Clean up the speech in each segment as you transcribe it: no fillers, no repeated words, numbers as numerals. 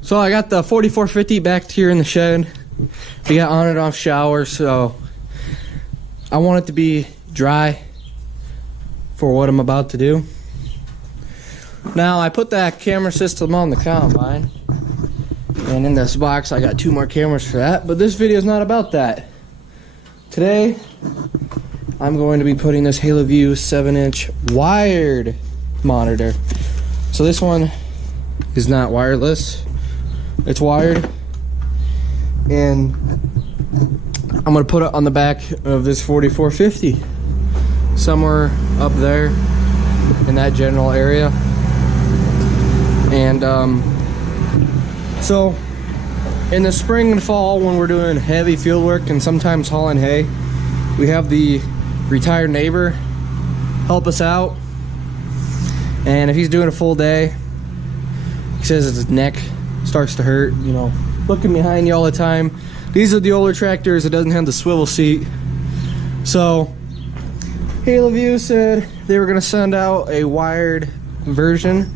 So I got the 4450 back here in the shed. We got on and off showers, so I want it to be dry for what I'm about to do. Now I put that camera system on the combine, and in this box I got 2 more cameras for that, but this video is not about that. Today I'm going to be putting this Haloview 7-inch wired monitor. So this one is not wireless, it's wired, and I'm going to put it on the back of this 4450, somewhere up there in that general area. And so in the spring and fall, when we're doing heavy field work and sometimes hauling hay, we have the retired neighbor help us out, and if he's doing a full day, he says his neck starts to hurt, you know, looking behind you all the time. These are the older tractors that doesn't have the swivel seat. So Haloview said they were going to send out a wired version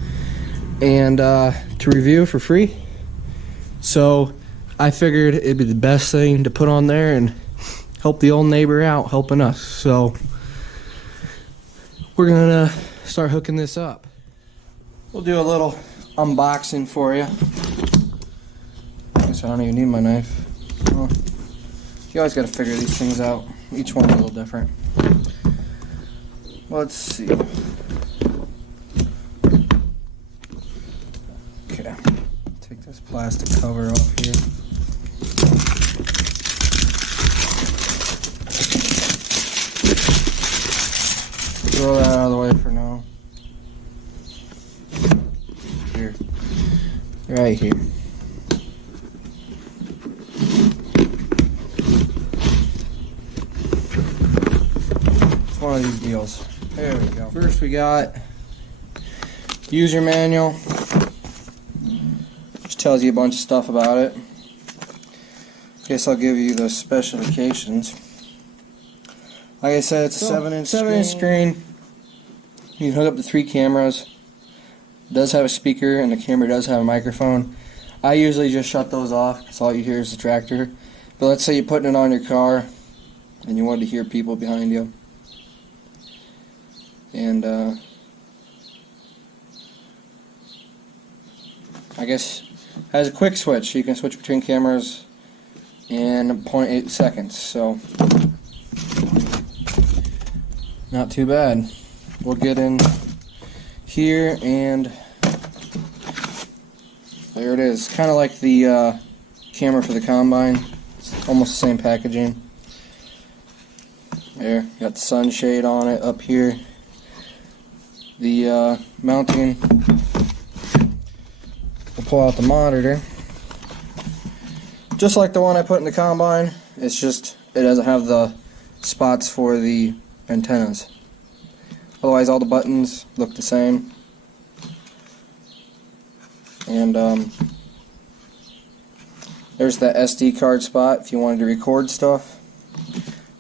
and to review for free. So I figured it'd be the best thing to put on there and help the old neighbor out helping us. So we're gonna start hooking this up. We'll do a little unboxing for you. I guess I don't even need my knife. Well, you always got to figure these things out. Each one's a little different. Let's see. Okay, take this plastic cover off here. Throw that out of the way for now. Here. Right here. It's one of these deals. There we go. First we got user manual. Just tells you a bunch of stuff about it. Guess I'll give you the specifications. Like I said, it's a 7-inch screen. You can hook up to 3 cameras. It does have a speaker, and the camera does have a microphone. I usually just shut those off because all you hear is the tractor. But let's say you're putting it on your car and you wanted to hear people behind you. And I guess has a quick switch, so you can switch between cameras in 0.8 seconds. So not too bad. We'll get in here, and there it is. Kind of like the camera for the combine. It's almost the same packaging. There, got the sunshade on it up here. The mounting. We'll pull out the monitor. Just like the one I put in the combine, it's just it doesn't have the spots for the antennas. Otherwise, all the buttons look the same. And there's the SD card spot. If you wanted to record stuff,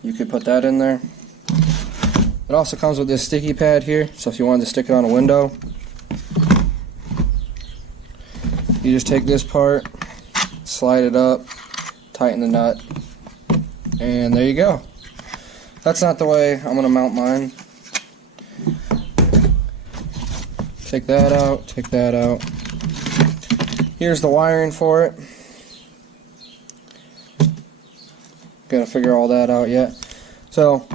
you could put that in there. It also comes with this sticky pad here, so if you wanted to stick it on a window, you just take this part, slide it up, tighten the nut, and there you go. That's not the way I'm going to mount mine. Take that out, take that out. Here's the wiring for it. Gotta figure all that out yet. So,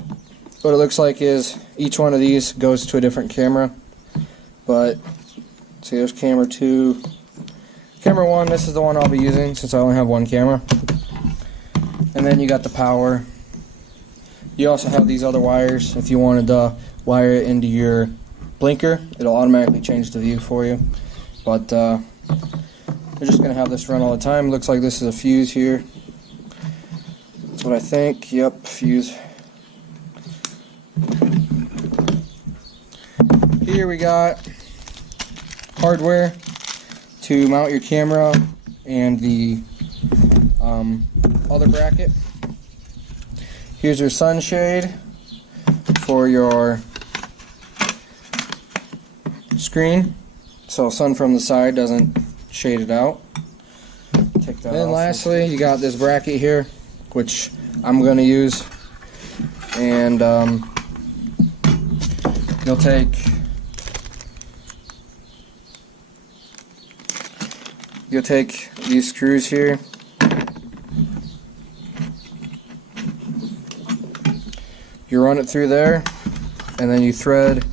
what it looks like is each one of these goes to a different camera. But, see, there's camera 2. Camera 1, this is the one I'll be using since I only have one camera. And then you got the power. You also have these other wires. If you wanted to wire it into your blinker, it'll automatically change the view for you. But we're just going to have this run all the time. Looks like this is a fuse here. That's what I think. Yep, fuse. Here we got hardware to mount your camera and the other bracket. Here's your sunshade for your screen, so sun from the side doesn't shaded out. Take that then lastly, you got this bracket here, which I'm going to use. And you'll take these screws here. You run it through there, and then you thread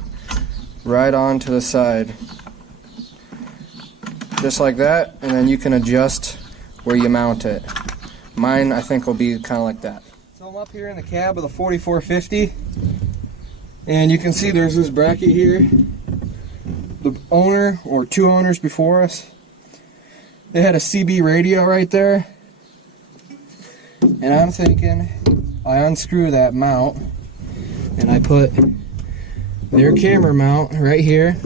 right onto the side. Just like that, and then you can adjust where you mount it. Mine, I think, will be kind of like that. So I'm up here in the cab of the 4450, and you can see there's this bracket here. The owner, or two owners before us, they had a CB radio right there, and I'm thinking I unscrew that mount and I put their camera mount right here,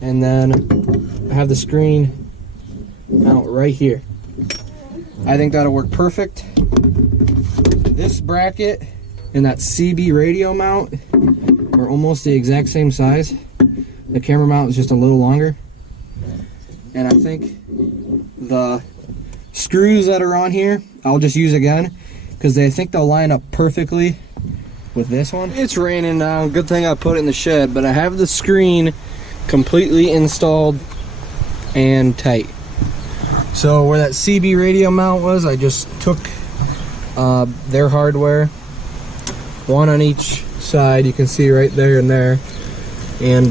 and then I have the screen mount right here. I think that'll work perfect. This bracket and that CB radio mount are almost the exact same size. The camera mount is just a little longer. And I think the screws that are on here, I'll just use again, because I think they'll line up perfectly with this one. It's raining now, good thing I put it in the shed, but I have the screen completely installed and tight. So where that CB radio mount was, I just took their hardware, one on each side, you can see right there and there, and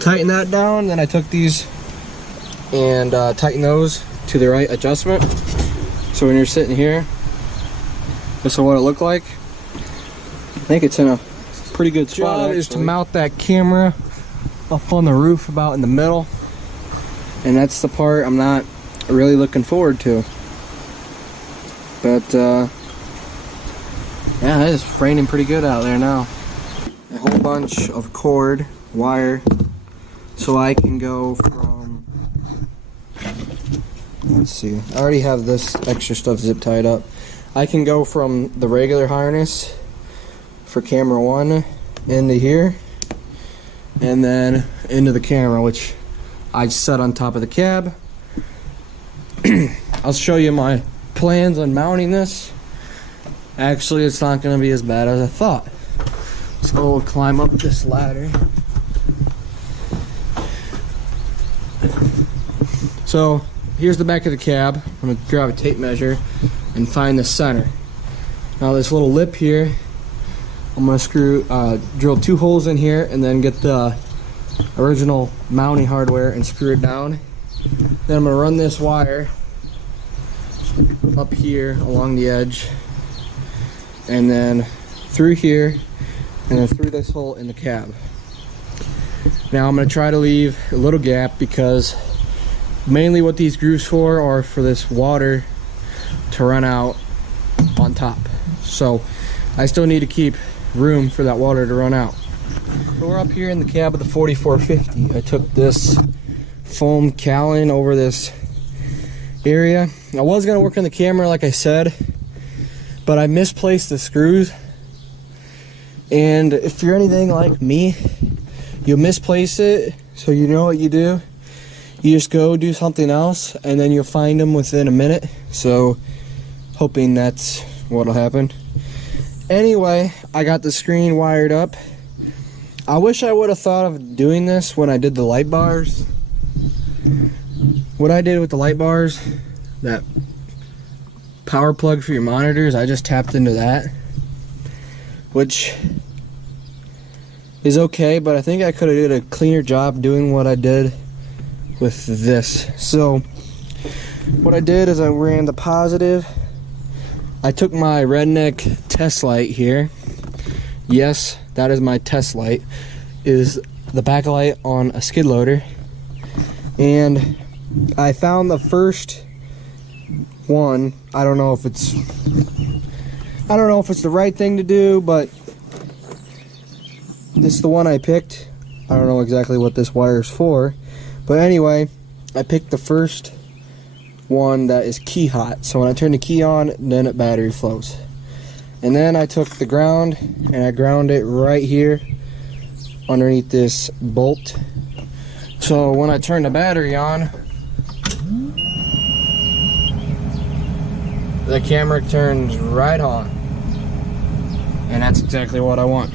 tighten that down. Then I took these and tighten those to the right adjustment. So when you're sitting here, this is what it looked like. I think it's in a pretty good spot. Job is to mount that camera up on the roof about in the middle, and that's the part I'm not really looking forward to. But yeah, it's raining pretty good out there now. A whole bunch of cord, wire, so I can go from, let's see, I already have this extra stuff zip tied up. I can go from the regular harness for camera 1 into here, and then into the camera, which I set on top of the cab. I'll show you my plans on mounting this. Actually, it's not going to be as bad as I thought. So we'll climb up this ladder. So here's the back of the cab. I'm going to grab a tape measure and find the center. Now this little lip here, I'm going to drill 2 holes in here, and then get the original mounting hardware and screw it down. Then I'm going to run this wire up here along the edge, and then through here, and then through this hole in the cab. Now I'm going to try to leave a little gap, because mainly what these grooves for are for this water to run out on top. So I still need to keep room for that water to run out. So we're up here in the cab of the 4450. I took this foam cowling over this area. I was going to work on the camera like I said, but I misplaced the screws. And if you're anything like me, you misplace it, so you know what you do. You just go do something else, and then you'll find them within a minute. So hoping that's what'll happen. Anyway, I got the screen wired up. I wish I would have thought of doing this when I did the light bars. What I did with the light bars, that power plug for your monitors, I just tapped into that, which is okay, but I think I could have did a cleaner job doing what I did with this. So what I did is I ran the positive. I took my redneck test light here. Yes, that is my test light. Is the backlight on a skid loader. And I found the first one. I don't know if it's the right thing to do, but this is the one I picked. I don't know exactly what this wire is for, but anyway, I picked the first one that is key hot. So when I turn the key on, then it battery flows. And then I took the ground and I ground it right here underneath this bolt So when I turn the battery on, the camera turns right on. And that's exactly what I want.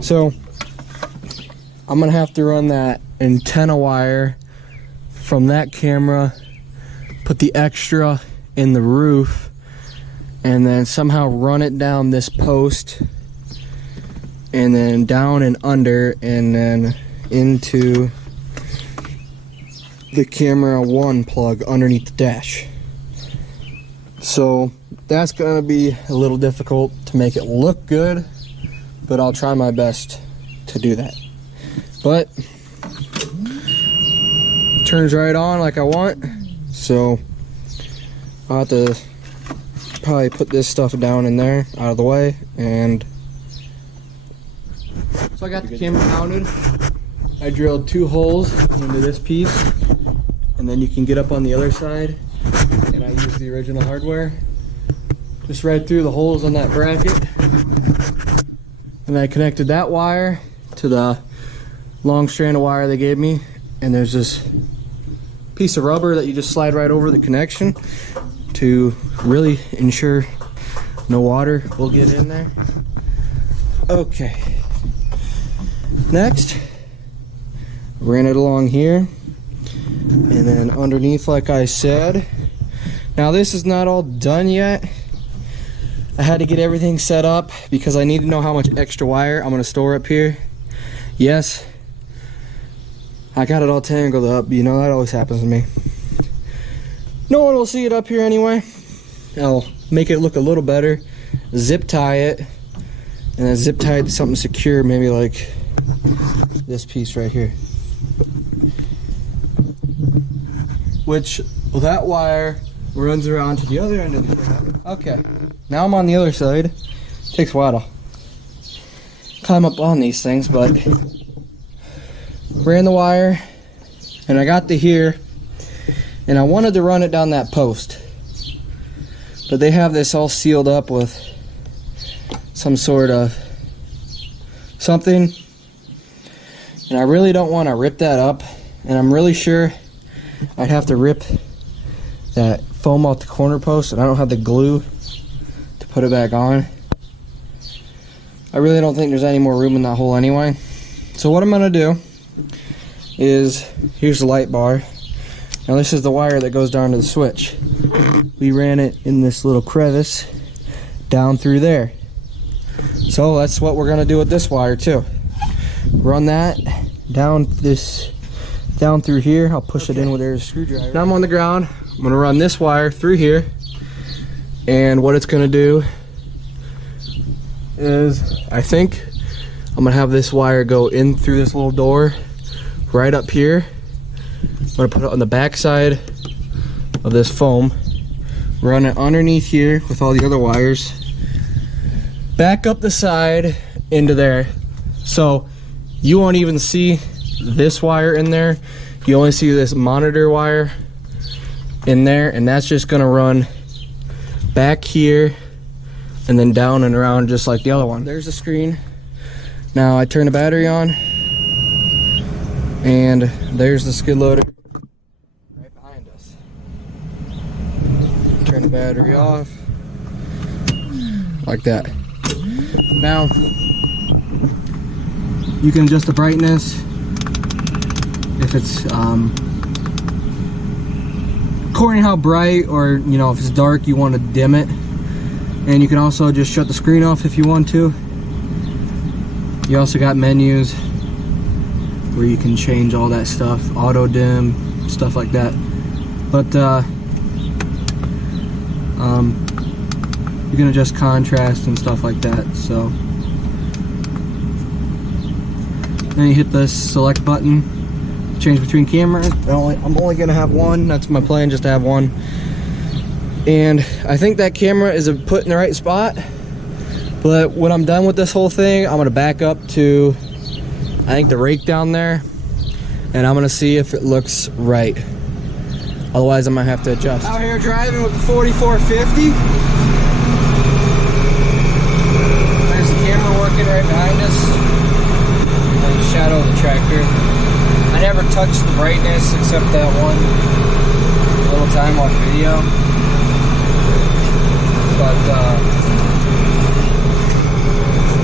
So I'm gonna have to run that antenna wire from that camera, put the extra in the roof, and then somehow run it down this post, and then down and under, and then into the camera 1 plug underneath the dash. So that's gonna be a little difficult to make it look good, but I'll try my best to do that. But it turns right on like I want, so I'll have to probably put this stuff down in there out of the way. And so I got the camera mounted. I drilled 2 holes into this piece, and then you can get up on the other side, and I used the original hardware just right through the holes on that bracket. And I connected that wire to the long strand of wire they gave me, and there's this piece of rubber that you just slide right over the connection to really ensure no water will get in there. Okay, next ran it along here, and then underneath, like I said. Now this is not all done yet. I had to get everything set up because I need to know how much extra wire I'm gonna store up here. Yes, I got it all tangled up. You know, that always happens to me. No one will see it up here anyway. I'll make it look a little better, zip tie it, and then zip tie it to something secure, maybe like this piece right here. Which, well, that wire runs around to the other end of the shop. Okay, now I'm on the other side. Takes a while to climb up on these things, but ran the wire, and I got to here, and I wanted to run it down that post, but they have this all sealed up with some sort of something, and I really don't want to rip that up, and I'm really sure I'd have to rip that foam out the corner post, and I don't have the glue to put it back on. I really don't think there's any more room in that hole anyway. So what I'm gonna do is, here's the light bar. Now this is the wire that goes down to the switch. We ran it in this little crevice down through there. So that's what we're gonna do with this wire too. Run that down through here. I'll push it in with a screwdriver. Now I'm on the ground. I'm gonna run this wire through here, and what it's gonna do is, I think I'm gonna have this wire go in through this little door right up here. I'm gonna put it on the back side of this foam, run it underneath here with all the other wires, back up the side into there, so you won't even see this wire in there. You only see this monitor wire in there, and that's just gonna run back here and then down and around just like the other one. There's the screen. Now I turn the battery on, and there's the skid loader right behind us. Turn the battery off like that. Now you can adjust the brightness if it's according to how bright, or you know, if it's dark you want to dim it. And you can also just shut the screen off if you want to. You also got menus where you can change all that stuff, auto dim, stuff like that. But you can adjust contrast and stuff like that. So then you hit the select button, change between cameras. I'm only gonna have one. That's my plan, just to have one. And I think that camera is put in the right spot. But when I'm done with this whole thing, I'm gonna back up to, I think, the rake down there, and I'm gonna see if it looks right. Otherwise, I might have to adjust. Out here driving with the 4450. There's the camera working right behind us. And the shadow of the tractor. I never touched the brightness except that one little time on video. But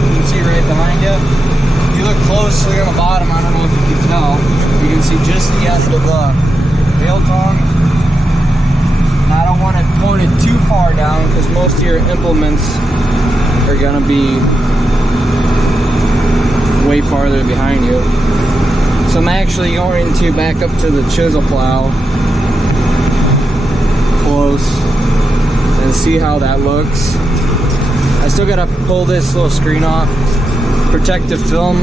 you can see right behind you. If you look closely on the bottom, I don't know if you can tell, you can see just the end of the bail tongue. I don't want it pointed too far down because most of your implements are gonna be way farther behind you. So I'm actually going to back up to the chisel plow close and see how that looks. I still gotta pull this little screen off, protective film.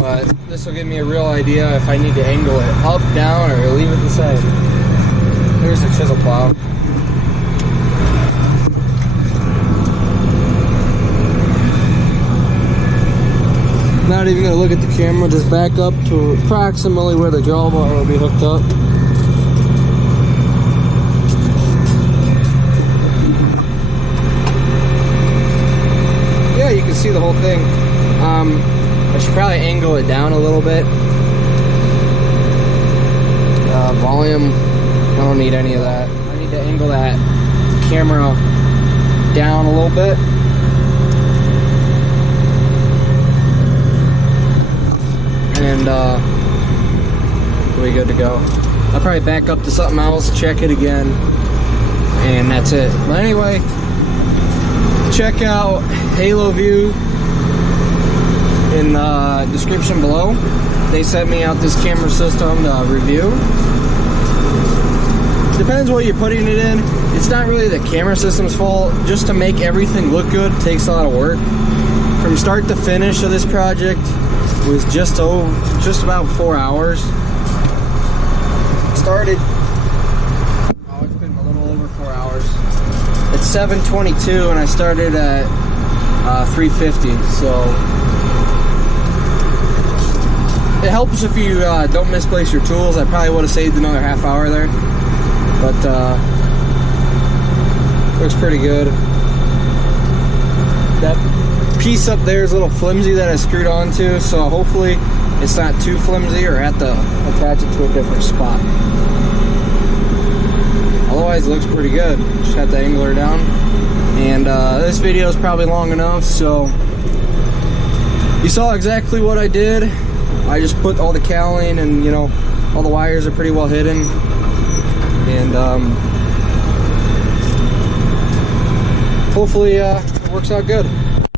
But this will give me a real idea if I need to angle it up, down, or leave it the same. Here's the chisel plow. Not even gonna look at the camera, just back up to approximately where the drawbar will be hooked up. Yeah, you can see the whole thing. I should probably angle it down a little bit. Volume, I don't need any of that. I need to angle that camera down a little bit. And we'll be good to go. I'll probably back up to something else, check it again, and that's it. But anyway, check out Haloview in the description below. They sent me out this camera system to review. Depends what you're putting it in. It's not really the camera system's fault. Just to make everything look good takes a lot of work. From start to finish of this project was just about 4 hours. Started, oh, it's been a little over 4 hours. It's 7:22 and I started at 3:50. So it helps if you don't misplace your tools. I probably would have saved another half hour there, but looks pretty good. That piece up there is a little flimsy that I screwed onto, so hopefully it's not too flimsy, or have to attach it to a different spot. Otherwise it looks pretty good. Just have to angle her down. And this video is probably long enough, so you saw exactly what I did. I just put all the cowling, and you know, all the wires are pretty well hidden, and hopefully it works out good.